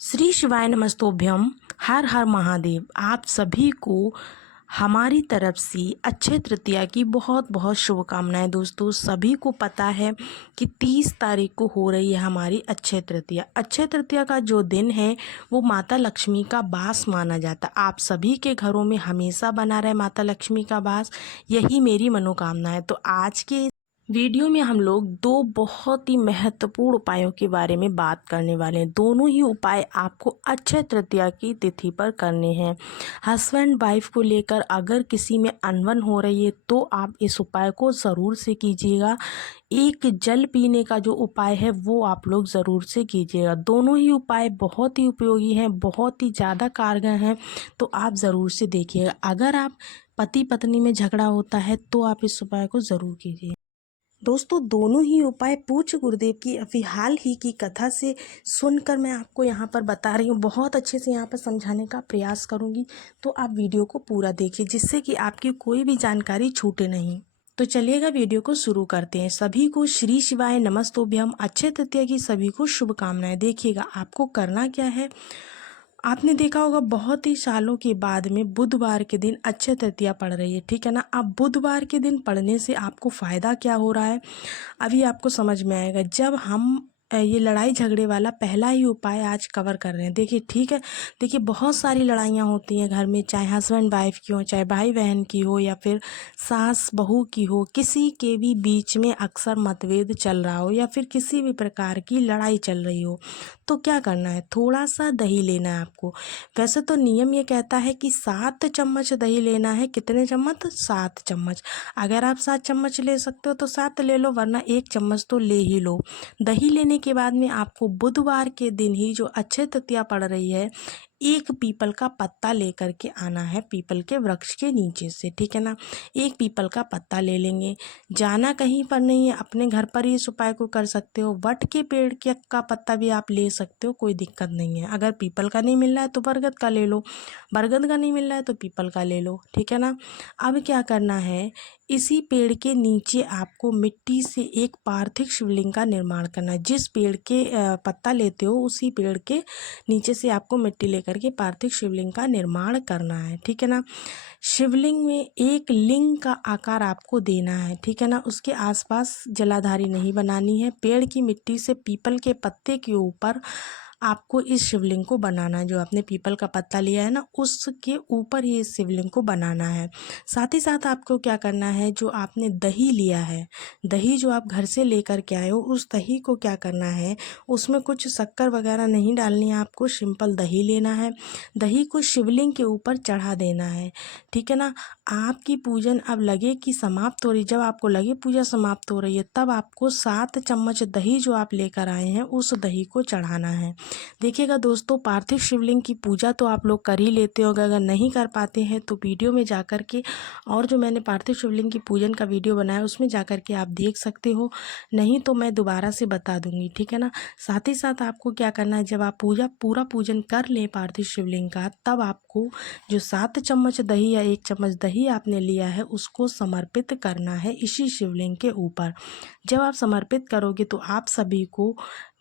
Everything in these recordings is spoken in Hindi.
श्री शिवाय नमस्तोभ्यम। हर हर महादेव। आप सभी को हमारी तरफ से अक्षय तृतीया की बहुत बहुत शुभकामनाएं। दोस्तों, सभी को पता है कि 30 तारीख को हो रही है हमारी अक्षय तृतीया। अक्षय तृतीया का जो दिन है वो माता लक्ष्मी का वास माना जाता है। आप सभी के घरों में हमेशा बना रहे माता लक्ष्मी का वास, यही मेरी मनोकामना है। तो आज के वीडियो में हम लोग दो बहुत ही महत्वपूर्ण उपायों के बारे में बात करने वाले हैं। दोनों ही उपाय आपको अक्षय तृतीया की तिथि पर करने हैं। हस्बैंड वाइफ को लेकर अगर किसी में अनबन हो रही है तो आप इस उपाय को ज़रूर से कीजिएगा। एक जल पीने का जो उपाय है वो आप लोग ज़रूर से कीजिएगा। दोनों ही उपाय बहुत ही उपयोगी हैं, बहुत ही ज़्यादा कारगर हैं, तो आप ज़रूर से देखिएगा। अगर आप पति पत्नी में झगड़ा होता है तो आप इस उपाय को ज़रूर कीजिए। दोस्तों, दोनों ही उपाय पूज्य गुरुदेव की अभी हाल ही की कथा से सुनकर मैं आपको यहाँ पर बता रही हूँ। बहुत अच्छे से यहाँ पर समझाने का प्रयास करूँगी, तो आप वीडियो को पूरा देखिए जिससे कि आपकी कोई भी जानकारी छूटे नहीं। तो चलिएगा वीडियो को शुरू करते हैं। सभी को श्री शिवाय नमस्तोभ्यम। अक्षय तृतीया की सभी को शुभकामनाएं। देखिएगा आपको करना क्या है। आपने देखा होगा बहुत ही सालों के बाद में बुधवार के दिन अक्षय तृतीया पड़ रही है, ठीक है ना। अब बुधवार के दिन पढ़ने से आपको फ़ायदा क्या हो रहा है अभी आपको समझ में आएगा जब हम ये लड़ाई झगड़े वाला पहला ही उपाय आज कवर कर रहे हैं। देखिए, ठीक है। देखिए, बहुत सारी लड़ाइयाँ होती हैं घर में, चाहे हस्बैंड वाइफ की हो, चाहे भाई बहन की हो, या फिर सास बहू की हो। किसी के भी बीच में अक्सर मतभेद चल रहा हो या फिर किसी भी प्रकार की लड़ाई चल रही हो, तो क्या करना है, थोड़ा सा दही लेना है आपको। वैसे तो नियम ये कहता है कि 7 चम्मच दही लेना है। कितने चम्मच? 7 चम्मच। अगर आप 7 चम्मच ले सकते हो तो 7 ले लो, वरना 1 चम्मच तो ले ही लो। दही लेने के बाद में आपको बुधवार के दिन ही जो अक्षय तृतीया पड़ रही है, एक पीपल का पत्ता लेकर के आना है, पीपल के वृक्ष के नीचे से, ठीक है ना। एक पीपल का पत्ता ले लेंगे। जाना कहीं पर नहीं है, अपने घर पर ही इस उपाय को कर सकते हो। वट के पेड़ के का पत्ता भी आप ले सकते हो, कोई दिक्कत नहीं है। अगर पीपल का नहीं मिल रहा है तो बरगद का ले लो, बरगद का नहीं मिल रहा है तो पीपल का ले लो, ठीक है ना। अब क्या करना है, इसी पेड़ के नीचे आपको मिट्टी से एक पार्थिव शिवलिंग का निर्माण करना है। जिस पेड़ के पत्ता लेते हो उसी पेड़ के नीचे से आपको मिट्टी लेकर के पार्थिव शिवलिंग का निर्माण करना है, ठीक है ना। शिवलिंग में एक लिंग का आकार आपको देना है, ठीक है ना। उसके आसपास जलाधारी नहीं बनानी है। पेड़ की मिट्टी से पीपल के पत्ते के ऊपर आपको इस शिवलिंग को बनाना है। जो आपने पीपल का पत्ता लिया है ना, उसके ऊपर ही इस शिवलिंग को बनाना है। साथ ही साथ आपको क्या करना है, जो आपने दही लिया है, दही जो आप घर से लेकर के आए हो, उस दही को क्या करना है, उसमें कुछ शक्कर वगैरह नहीं डालनी है आपको, सिंपल दही लेना है। दही को शिवलिंग के ऊपर चढ़ा देना है, ठीक है ना। आपकी पूजन अब लगे कि समाप्त हो रही, जब आपको लगे पूजा समाप्त हो रही है, तब आपको 7 चम्मच दही जो आप लेकर आए हैं उस दही को चढ़ाना है। देखिएगा दोस्तों, पार्थिव शिवलिंग की पूजा तो आप लोग कर ही लेते हो। अगर नहीं कर पाते हैं तो वीडियो में जा कर के, और जो मैंने पार्थिव शिवलिंग की पूजन का वीडियो बनाया उसमें जा कर के आप देख सकते हो, नहीं तो मैं दोबारा से बता दूंगी, ठीक है ना। साथ ही साथ आपको क्या करना है, जब आप पूरा पूजन कर लें पार्थिव शिवलिंग का, तब आपको जो 7 चम्मच दही या 1 चम्मच दही आपने लिया है उसको समर्पित करना है इसी शिवलिंग के ऊपर। जब आप समर्पित करोगे तो आप सभी को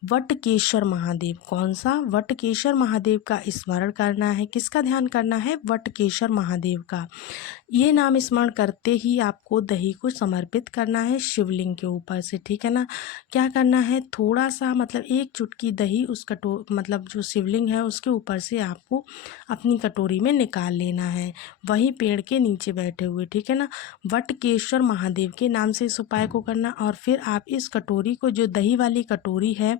वटकेश्वर महादेव, कौन सा? वटकेश्वर महादेव का स्मरण करना है। किसका ध्यान करना है? वटकेश्वर महादेव का। ये नाम स्मरण करते ही आपको दही को समर्पित करना है शिवलिंग के ऊपर से, ठीक है ना। क्या करना है, थोड़ा सा मतलब 1 चुटकी दही उस मतलब जो शिवलिंग है उसके ऊपर से आपको अपनी कटोरी में निकाल लेना है, वहीं पेड़ के नीचे बैठे हुए, ठीक है ना। वटकेश्वर महादेव के नाम से इस उपाय को करना। और फिर आप इस कटोरी को, जो दही वाली कटोरी है,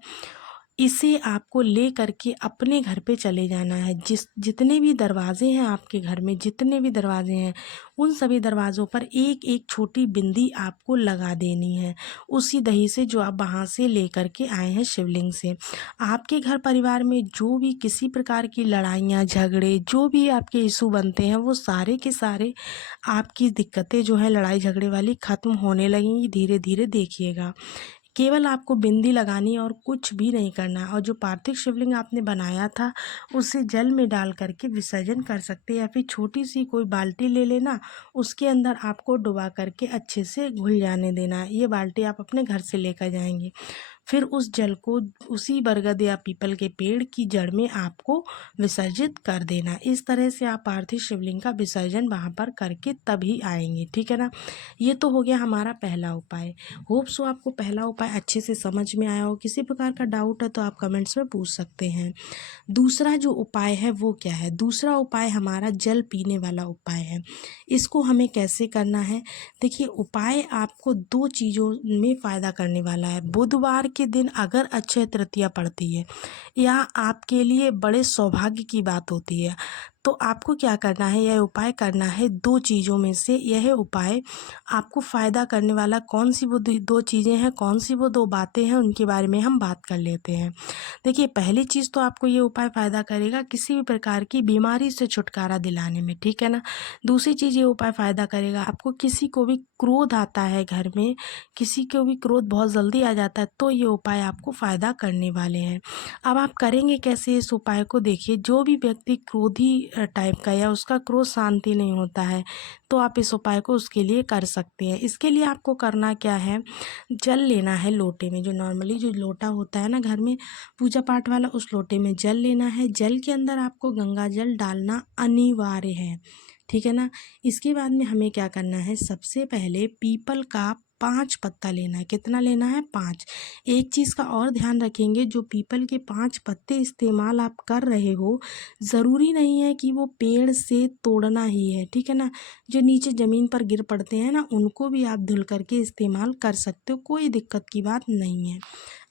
इसे आपको ले करके अपने घर पे चले जाना है। जितने भी दरवाजे हैं आपके घर में, जितने भी दरवाजे हैं, उन सभी दरवाज़ों पर एक एक छोटी बिंदी आपको लगा देनी है, उसी दही से जो आप वहाँ से ले करके आए हैं शिवलिंग से। आपके घर परिवार में जो भी किसी प्रकार की लड़ाइयाँ झगड़े, जो भी आपके इशू बनते हैं, वो सारे के सारे आपकी दिक्कतें जो है लड़ाई झगड़े वाली ख़त्म होने लगेंगी धीरे धीरे। देखिएगा, केवल आपको बिंदी लगानी है और कुछ भी नहीं करना है। और जो पार्थिव शिवलिंग आपने बनाया था उसे जल में डाल करके विसर्जन कर सकते हैं, या फिर छोटी सी कोई बाल्टी ले लेना, उसके अंदर आपको डुबा करके अच्छे से घुल जाने देना है। ये बाल्टी आप अपने घर से लेकर जाएंगे। फिर उस जल को उसी बरगद या पीपल के पेड़ की जड़ में आपको विसर्जित कर देना। इस तरह से आप पार्थिव शिवलिंग का विसर्जन वहाँ पर करके तभी आएंगे, ठीक है ना। ये तो हो गया हमारा पहला उपाय। होप सो आपको पहला उपाय अच्छे से समझ में आया हो। किसी प्रकार का डाउट है तो आप कमेंट्स में पूछ सकते हैं। दूसरा जो उपाय है वो क्या है? दूसरा उपाय हमारा जल पीने वाला उपाय है। इसको हमें कैसे करना है? देखिए, उपाय आपको दो चीज़ों में फ़ायदा करने वाला है। बुधवार के दिन अगर अक्षय तृतीया पड़ती है या आपके लिए बड़े सौभाग्य की बात होती है, तो आपको क्या करना है? यह उपाय करना है दो चीज़ों में से। यह उपाय आपको फ़ायदा करने वाला कौन सी वो दो चीज़ें हैं, कौन सी वो दो बातें हैं, उनके बारे में हम बात कर लेते हैं। देखिए, पहली चीज़ तो आपको ये उपाय फ़ायदा करेगा किसी भी प्रकार की बीमारी से छुटकारा दिलाने में, ठीक है ना। दूसरी चीज़ ये उपाय फ़ायदा करेगा आपको, किसी को भी क्रोध आता है घर में, किसी को भी क्रोध बहुत जल्दी आ जाता है, तो ये उपाय आपको फ़ायदा करने वाले हैं। अब आप करेंगे कैसे इस उपाय को? देखिए, जो भी व्यक्ति क्रोधी टाइप का या उसका क्रोध शांति नहीं होता है, तो आप इस उपाय को उसके लिए कर सकते हैं। इसके लिए आपको करना क्या है? जल लेना है लोटे में, जो नॉर्मली जो लोटा होता है ना घर में पूजा पाठ वाला, उस लोटे में जल लेना है। जल के अंदर आपको गंगा जल डालना अनिवार्य है, ठीक है ना। इसके बाद में हमें क्या करना है? सबसे पहले पीपल का 5 पत्ता लेना है। कितना लेना है? 5। एक चीज़ का और ध्यान रखेंगे, जो पीपल के 5 पत्ते इस्तेमाल आप कर रहे हो, ज़रूरी नहीं है कि वो पेड़ से तोड़ना ही है, ठीक है ना। जो नीचे ज़मीन पर गिर पड़ते हैं ना, उनको भी आप धुल करके इस्तेमाल कर सकते हो, कोई दिक्कत की बात नहीं है।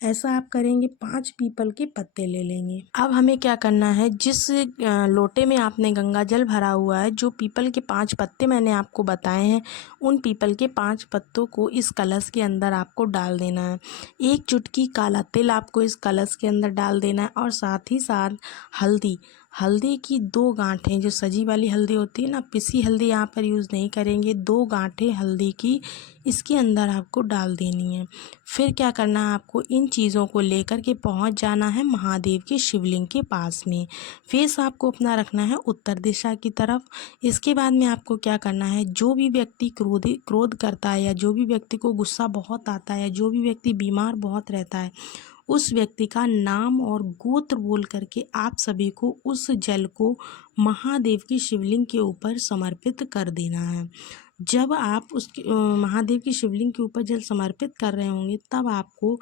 ऐसा आप करेंगे, 5 पीपल के पत्ते ले लेंगे। अब हमें क्या करना है? जिस लोटे में आपने गंगा जल भरा हुआ है, जो पीपल के 5 पत्ते मैंने आपको बताए हैं, उन पीपल के 5 पत्तों को इस कलश के अंदर आपको डाल देना है। 1 चुटकी काला तिल आपको इस कलश के अंदर डाल देना है, और साथ ही साथ हल्दी, हल्दी की 2 गांठें, जो सजी वाली हल्दी होती है ना, पिसी हल्दी यहाँ पर यूज़ नहीं करेंगे, 2 गांठें हल्दी की इसके अंदर आपको डाल देनी है। फिर क्या करना है? आपको इन चीज़ों को लेकर के पहुंच जाना है महादेव के शिवलिंग के पास में। फेस आपको अपना रखना है उत्तर दिशा की तरफ। इसके बाद में आपको क्या करना है? जो भी व्यक्ति क्रोध करता है, या जो भी व्यक्ति को गुस्सा बहुत आता है, जो भी व्यक्ति बीमार बहुत रहता है, उस व्यक्ति का नाम और गोत्र बोल करके आप सभी को उस जल को महादेव की शिवलिंग के ऊपर समर्पित कर देना है। जब आप उसके महादेव की शिवलिंग के ऊपर जल समर्पित कर रहे होंगे, तब आपको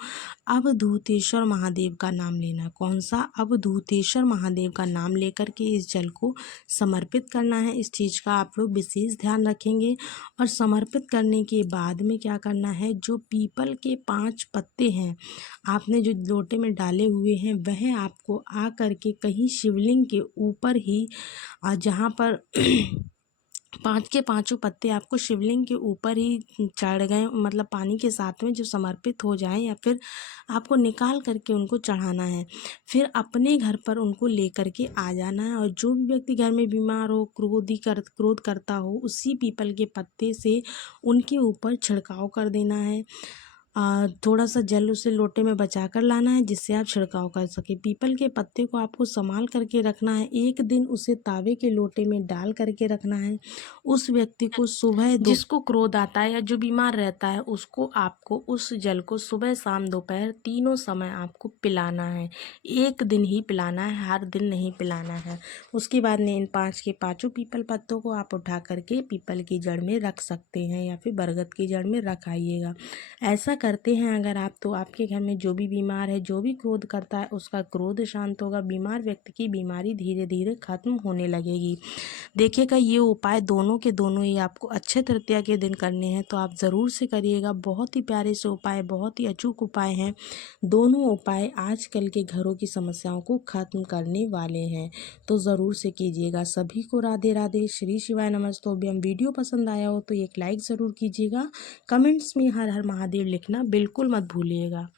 अवधूतेश्वर महादेव का नाम लेना है। कौन सा? अवधूतेश्वर महादेव का नाम लेकर के इस जल को समर्पित करना है। इस चीज़ का आप लोग विशेष ध्यान रखेंगे। और समर्पित करने के बाद में क्या करना है? जो पीपल के 5 पत्ते हैं आपने जो लोटे में डाले हुए हैं, वह आपको आ करके कहीं शिवलिंग के ऊपर ही, जहाँ पर 5 के पाँचों पत्ते आपको शिवलिंग के ऊपर ही चढ़ गए, मतलब पानी के साथ में जो समर्पित हो जाएं, या फिर आपको निकाल करके उनको चढ़ाना है। फिर अपने घर पर उनको लेकर के आ जाना है, और जो भी व्यक्ति घर में बीमार हो, क्रोध करता हो, उसी पीपल के पत्ते से उनके ऊपर छिड़काव कर देना है। थोड़ा सा जल उसे लोटे में बचा कर लाना है, जिससे आप छिड़काव कर सके। पीपल के पत्ते को आपको संभाल करके रखना है। एक दिन उसे तावे के लोटे में डाल करके रखना है। उस व्यक्ति को सुबह जिसको क्रोध आता है या जो बीमार रहता है, उसको आपको उस जल को सुबह शाम दोपहर तीनों समय आपको पिलाना है। एक दिन ही पिलाना है, हर दिन नहीं पिलाना है। उसके बाद में इन 5 के पाँचों पीपल पत्तों को आप उठा करके पीपल की जड़ में रख सकते हैं, या फिर बरगद की जड़ में रख आइएगा। ऐसा करते हैं अगर आप, तो आपके घर में जो भी बीमार है, जो भी क्रोध करता है, उसका क्रोध शांत होगा। बीमार व्यक्ति की बीमारी धीरे धीरे खत्म होने लगेगी। देखिएगा, ये उपाय दोनों के दोनों ही आपको अक्षय तृतीया के दिन करने हैं, तो आप ज़रूर से करिएगा। बहुत ही प्यारे से उपाय, बहुत ही अचूक उपाय हैं। दोनों उपाय आजकल के घरों की समस्याओं को खत्म करने वाले हैं, तो ज़रूर से कीजिएगा। सभी को राधे राधे, श्री शिवाय नमस्तोभ्यम। वीडियो पसंद आया हो तो एक लाइक ज़रूर कीजिएगा। कमेंट्स में हर हर महादेव लिखना बिल्कुल मत भूलिएगा।